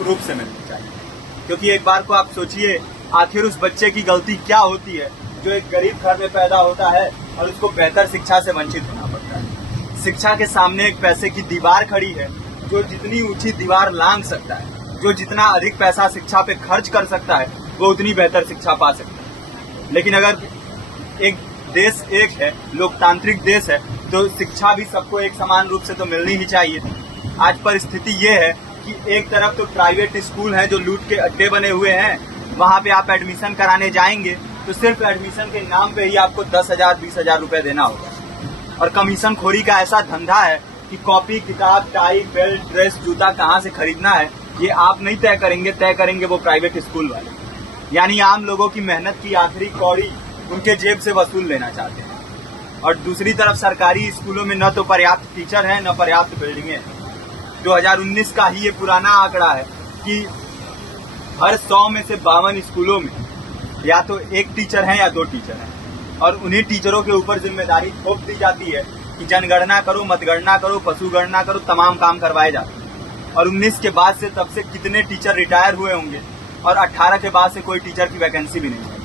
निःशुल्क रूप से मिलनी चाहिए। क्योंकि एक बार को आप सोचिए, आखिर उस बच्चे की गलती क्या होती है जो एक गरीब घर में पैदा होता है और उसको बेहतर शिक्षा से वंचित होना पड़ता है। शिक्षा के सामने एक पैसे की दीवार खड़ी है, जो जितनी ऊंची दीवार लांघ सकता है, जो जितना अधिक पैसा शिक्षा पे खर्च कर सकता है, वो उतनी बेहतर शिक्षा पा सकता है। लेकिन अगर एक देश एक है, लोकतांत्रिक देश है, तो शिक्षा भी सबको एक समान रूप से तो मिलनी ही चाहिए। आज परिस्थिति ये है कि एक तरफ तो प्राइवेट स्कूल हैं जो लूट के अड्डे बने हुए हैं, वहां पे आप एडमिशन कराने जाएंगे तो सिर्फ एडमिशन के नाम पे ही आपको 10,000 20,000 रुपए देना होगा। और कमीशन खोरी का ऐसा धंधा है कि कॉपी, किताब, टाई, बेल्ट, ड्रेस, जूता कहाँ से खरीदना है ये आप नहीं तय करेंगे वो प्राइवेट स्कूल वाले। यानी आम लोगों की मेहनत की आखिरी कौड़ी उनके जेब से वसूल लेना चाहते हैं। और दूसरी तरफ सरकारी स्कूलों में न तो पर्याप्त टीचर हैं, न पर्याप्त बिल्डिंगें हैं। 2019 का ही ये पुराना आंकड़ा है कि हर 100 में से 52 स्कूलों में या तो एक टीचर है या 2 टीचर हैं। और उन्हीं टीचरों के ऊपर जिम्मेदारी थोप दी जाती है कि जनगणना करो, मतगणना करो, पशुगणना करो, तमाम काम करवाए जाते हैं। और 19 के बाद से तब से कितने टीचर रिटायर हुए होंगे और 18 के बाद से कोई टीचर की वैकेंसी भी नहीं है।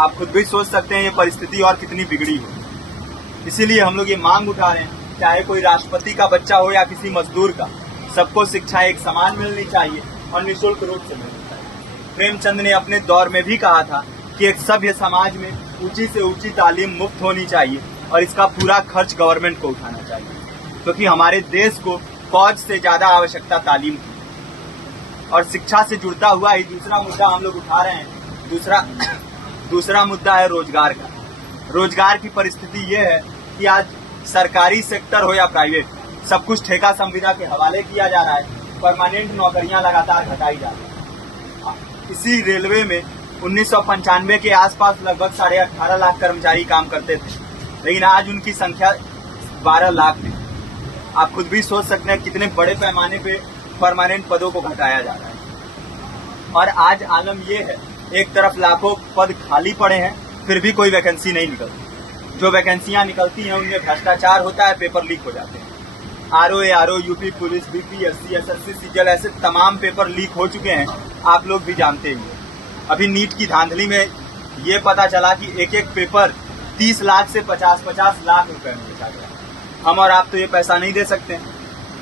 आप खुद भी सोच सकते हैं ये परिस्थिति और कितनी बिगड़ी हो। इसीलिए हम लोग ये मांग उठा रहे हैं, चाहे कोई राष्ट्रपति का बच्चा हो या किसी मजदूर का, सबको शिक्षा एक समान मिलनी चाहिए और निःशुल्क रूप से मिलनी चाहिए। प्रेमचंद ने अपने दौर में भी कहा था कि एक सभ्य समाज में ऊंची से ऊंची तालीम मुफ्त होनी चाहिए और इसका पूरा खर्च गवर्नमेंट को उठाना चाहिए, क्योंकि हमारे देश को फौज से ज्यादा आवश्यकता तालीम की। और शिक्षा से जुड़ता हुआ ही दूसरा मुद्दा हम लोग उठा रहे हैं। दूसरा मुद्दा है रोजगार का। रोजगार की परिस्थिति ये है कि आज सरकारी सेक्टर हो या प्राइवेट, सब कुछ ठेका संविदा के हवाले किया जा रहा है। परमानेंट नौकरियां लगातार घटाई जा रही है। इसी रेलवे में 1995 के आसपास लगभग 18.5 लाख कर्मचारी काम करते थे, लेकिन आज उनकी संख्या 12 लाख है। आप खुद भी सोच सकते हैं कितने बड़े पैमाने पे परमानेंट पदों को घटाया जा रहा है। और आज आलम ये है, एक तरफ लाखों पद खाली पड़े हैं, फिर भी कोई वैकेंसी नहीं निकलती। जो वैकेंसियां निकलती हैं उनमें भ्रष्टाचार होता है, पेपर लीक हो जाते हैं। RO, UP police, BPSC, SSC, CGL, ऐसे तमाम पेपर लीक हो चुके हैं, आप लोग भी जानते ही हैं। अभी नीट की धांधली में ये पता चला कि एक एक पेपर 30 लाख से 50-50 लाख रुपए में बेचा गया। हम और आप तो ये पैसा नहीं दे सकते।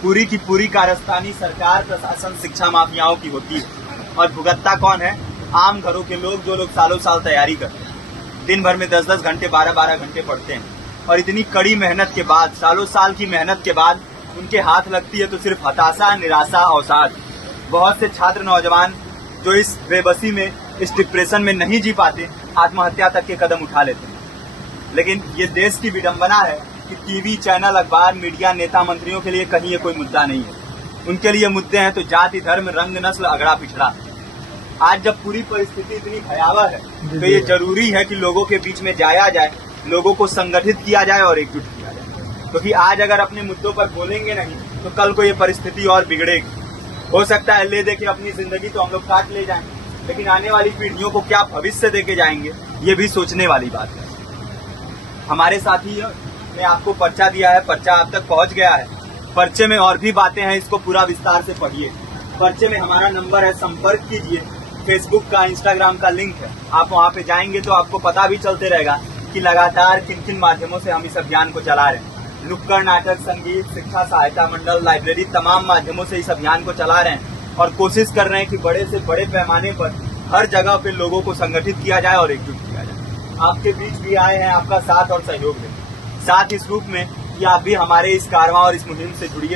पूरी की पूरी कारस्तानी सरकार, प्रशासन, शिक्षा माफियाओं की होती है। और भुगतता कौन है? आम घरों के लोग, जो लोग सालों साल तैयारी करते हैं, दिन भर में 10-10 घंटे, 12-12 घंटे पढ़ते हैं। और इतनी कड़ी मेहनत के बाद, सालों साल की मेहनत के बाद उनके हाथ लगती है तो सिर्फ हताशा, निराशा, अवसाद। बहुत से छात्र नौजवान जो इस बेबसी में, इस डिप्रेशन में नहीं जी पाते, आत्महत्या तक के कदम उठा लेते हैं। लेकिन ये देश की विडंबना है कि टीवी चैनल, अखबार, मीडिया, नेता, मंत्रियों के लिए कहीं ये कोई मुद्दा नहीं है। उनके लिए मुद्दे हैं तो जाति, धर्म, रंग, नस्ल, अगड़ा पिछड़ा। आज जब पूरी परिस्थिति इतनी भयावह है तो ये जरूरी है कि लोगों के बीच में जाया जाए, लोगों को संगठित किया जाए और एकजुट किया जाए। क्योंकि आज अगर अपने मुद्दों पर बोलेंगे नहीं तो कल को ये परिस्थिति और बिगड़ेगी। हो सकता है ले दे के अपनी जिंदगी तो हम लोग काट ले जाएं, लेकिन आने वाली पीढ़ियों को क्या भविष्य देके जाएंगे, ये भी सोचने वाली बात है। हमारे साथी ने आपको पर्चा दिया है, पर्चा आप तक पहुंच गया है। पर्चे में और भी बातें हैं, इसको पूरा विस्तार से पढ़िए। पर्चे में हमारा नंबर है, संपर्क कीजिए। फेसबुक का, इंस्टाग्राम का लिंक है, आप वहां पे जाएंगे तो आपको पता भी चलते रहेगा कि लगातार किन किन माध्यमों से हम इस अभियान को चला रहे हैं। नुक्कड़ नाटक, संगीत, शिक्षा सहायता मंडल, लाइब्रेरी, तमाम माध्यमों से इस अभियान को चला रहे हैं और कोशिश कर रहे हैं कि बड़े से बड़े पैमाने पर हर जगह पे लोगों को संगठित किया जाए और एकजुट किया जाए। आपके बीच भी आए हैं आपका साथ और सहयोग दें। साथ इस रूप में कि आप भी हमारे इस कारवां और इस मुहिम से जुड़िए।